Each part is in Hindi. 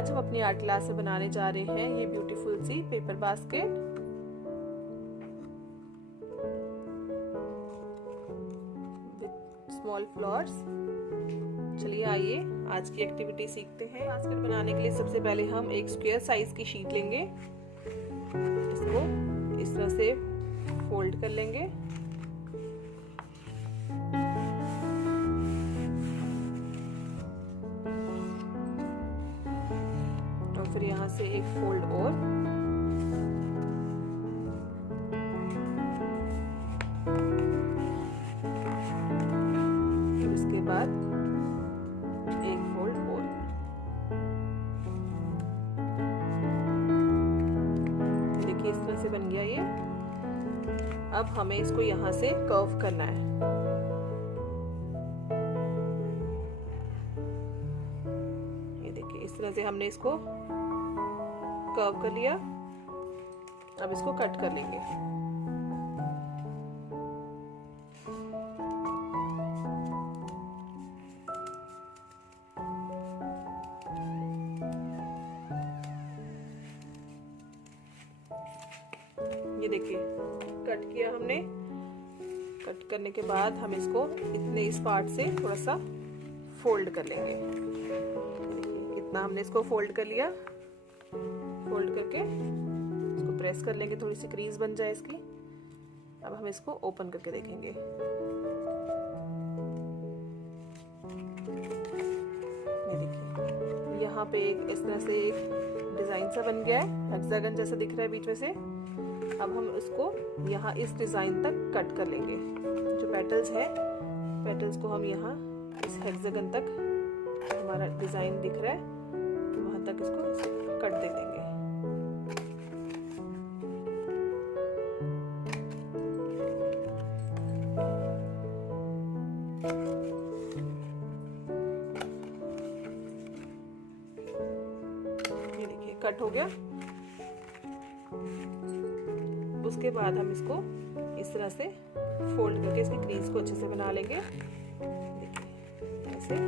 आज हम अपनी आर्ट क्लास में बनाने जा रहे हैं ये ब्यूटीफुल सी paper basket. With small flowers. चलिए आइए आज की एक्टिविटी सीखते हैं। बास्केट बनाने के लिए सबसे पहले हम एक स्क्वायर साइज की शीट लेंगे, इसको इस तरह से फोल्ड कर लेंगे। फिर यहाँ से एक फोल्ड और, फिर उसके बाद एक फोल्ड और। देखिए इस तरह से बन गया ये। अब हमें इसको यहाँ से कर्व करना है। ये देखिए इस तरह से हमने इसको कर्व कर लिया। अब इसको कट कर लेंगे। ये देखिए कट किया हमने। कट करने के बाद हम इसको इतने इस पार्ट से थोड़ा सा फोल्ड कर लेंगे। इतना हमने इसको फोल्ड कर लिया। फोल्ड करके इसको प्रेस कर लेंगे, थोड़ी सी क्रीज बन जाए इसकी। अब हम इसको ओपन करके देखेंगे। ये देखिए यहाँ पे एक इस तरह से एक डिजाइन सा बन गया है, हेक्सागन जैसा दिख रहा है बीच में से। अब हम इसको यहाँ इस डिजाइन तक कट कर लेंगे। जो पेटल्स है, पेटल्स को हम यहाँ इस हेक्सागन तक हमारा डिजाइन दिख रहा है तो वहां तक इसको कट दे देंगे। ये देखिए कट हो गया। उसके बाद हम इसको इस तरह से फोल्ड करके इसकी क्रीज को अच्छे से बना लेंगे। देखिए ऐसे।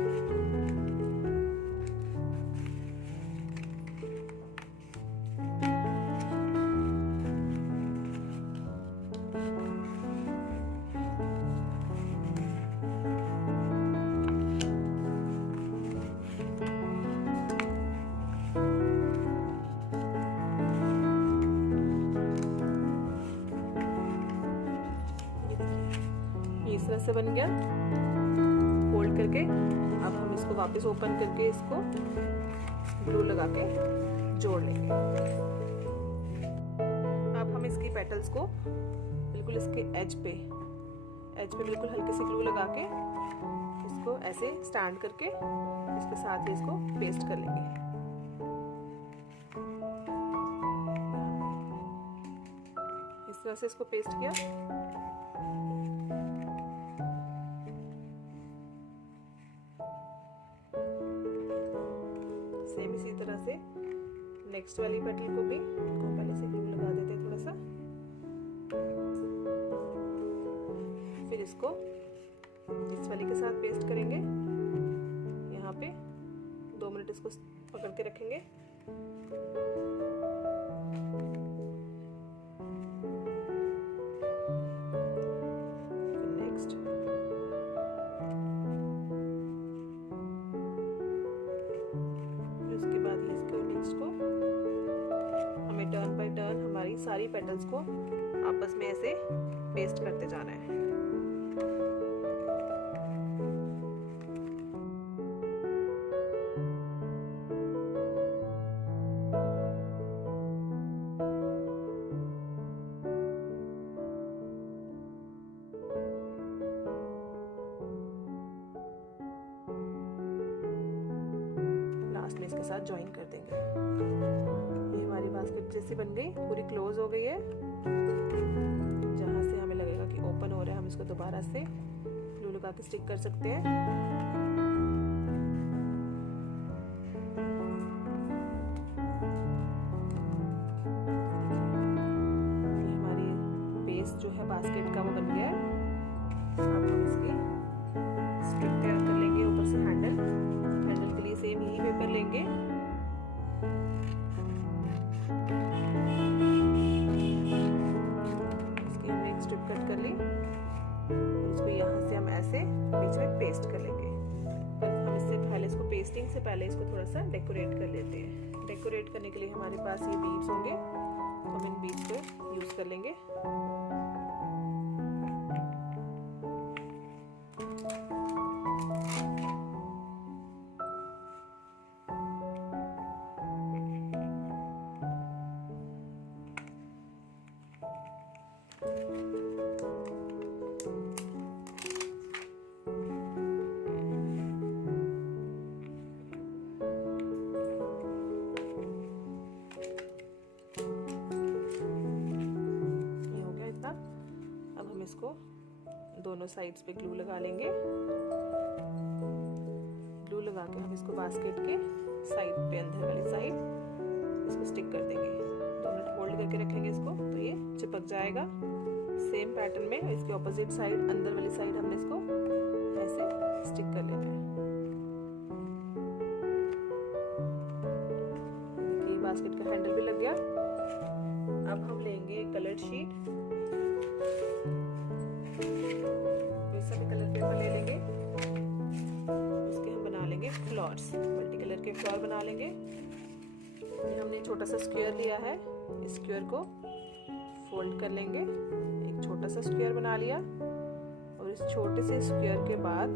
इस तरह से बन गया फोल्ड करके। अब हम इसको वापस ओपन करके इसको ग्लू लगा के जोड़ लेंगे। अब हम इसकी पेटल्स को बिल्कुल इसके एज पे बिल्कुल हल्के से ग्लू लगा के इसको ऐसे स्टैंड करके इसके साथ ही इसको पेस्ट कर लेंगे। इस तरह से इसको पेस्ट किया। सेम इसी तरह से नेक्स्ट वाली पेटल को भी पहले से ग्लू लगा देते हैं थोड़ा सा। फिर इसको इस वाली के साथ पेस्ट करेंगे। यहाँ पे 2 मिनट इसको पकड़ के रखेंगे। टर्न बाय टर्न हमारी सारी पेटल्स को आपस में ऐसे पेस्ट करते जाना है। लास्ट में इसके साथ ज्वाइन कर देंगे। बास्केट जैसी बन गई, पूरी क्लोज हो गई है। जहां से हमें लगेगा कि ओपन हो रहा है हम इसको दोबारा से ग्लू लगा के स्टिक कर सकते हैं। ये हमारी बेस जो है बास्केट का वो बन गया है। अब हम इसकी स्ट्रिप तैयार कर लेंगे। ऊपर से हैंडल के लिए सेम यही पेपर लेंगे। और इसको यहाँ से हम ऐसे बीच में पेस्ट कर लेंगे। पर हम इससे पहले इसको पेस्टिंग से पहले इसको थोड़ा सा डेकोरेट कर लेते हैं। डेकोरेट करने के लिए हमारे पास ये बीड्स होंगे, हम इन बीड्स को यूज कर लेंगे। इसको दोनों साइड्स पे ग्लू लगा लेंगे। ग्लू लगा के हम इसको बास्केट के साइड पे, अंदर वाली साइड इसको स्टिक कर देंगे। 2 मिनट होल्ड करके रखेंगे इसको तो ये चिपक जाएगा। सेम पैटर्न में इसके ऑपोजिट साइड, अंदर वाली साइड हमने इसको ऐसे स्टिक कर लेना है। देखिए बास्केट का हैंडल भी लग गया। अब हम लेंगे कलर्ड शीट, सभी कलर पेपर ले लेंगे। उसके हम बना लेंगे फ्लावर्स, मल्टी कलर के फ्लावर बना लेंगे। ये हमने छोटा सा स्क्वायर लिया है, इस स्क्वायर को फोल्ड कर लेंगे। एक छोटा सा स्क्वायर बना लिया और इस छोटे से स्क्वायर के बाद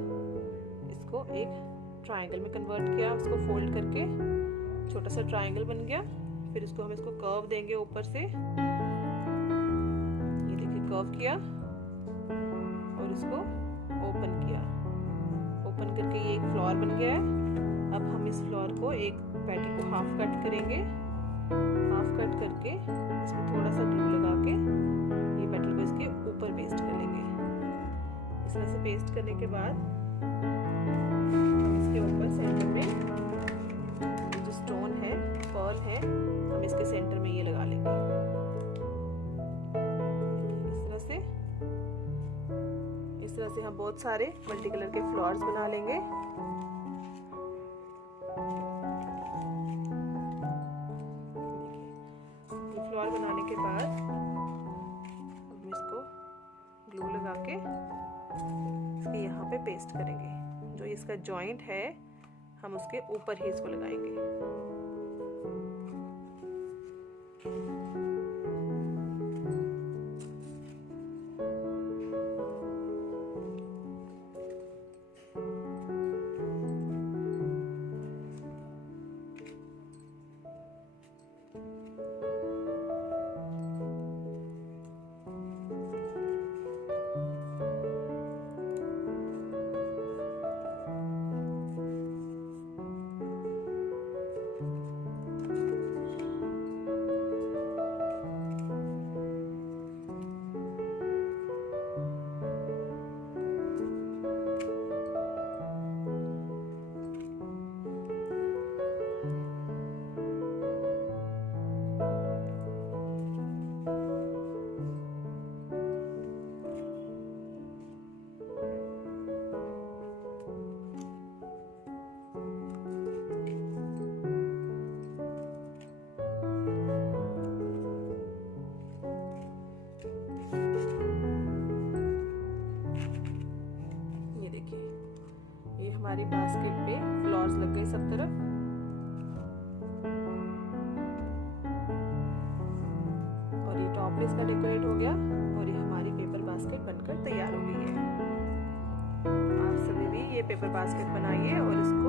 इसको एक ट्रायंगल में कन्वर्ट किया। उसको फोल्ड करके छोटा सा ट्रायंगल बन गया। फिर इसको हम इसको कर्व देंगे ऊपर से, ये देखिए कर्व किया और इसको ओपन किया। ओपन करके ये एक फ्लावर बन गया है। अब हम इस फ्लावर को, एक पेटल को हाफ कट करेंगे। हाफ कट करके इसमें थोड़ा सा ग्लू लगा के ये पेटल को इसके ऊपर पेस्ट कर लेंगे। इस तरह से पेस्ट करने के बाद हम इसके ऊपर सेंटर में जो स्टोन है, पर्ल है, हम इसके सेंटर में ये लगा लेंगे। इस तरह से हम बहुत सारे मल्टी कलर के फ्लावर्स बना लेंगे। ये फ्लावर बनाने के बाद हम इसको ग्लू लगा के इसके यहाँ पे पेस्ट करेंगे। जो इसका जॉइंट है हम उसके ऊपर ही इसको लगाएंगे। हमारी बास्केट पे फ्लावर्स लग गए सब तरफ। और ये टॉप इसका डेकोरेट हो गया और ये हमारी पेपर बास्केट बनकर तैयार हो गई है। आप सभी भी ये पेपर बास्केट बनाइए और इसको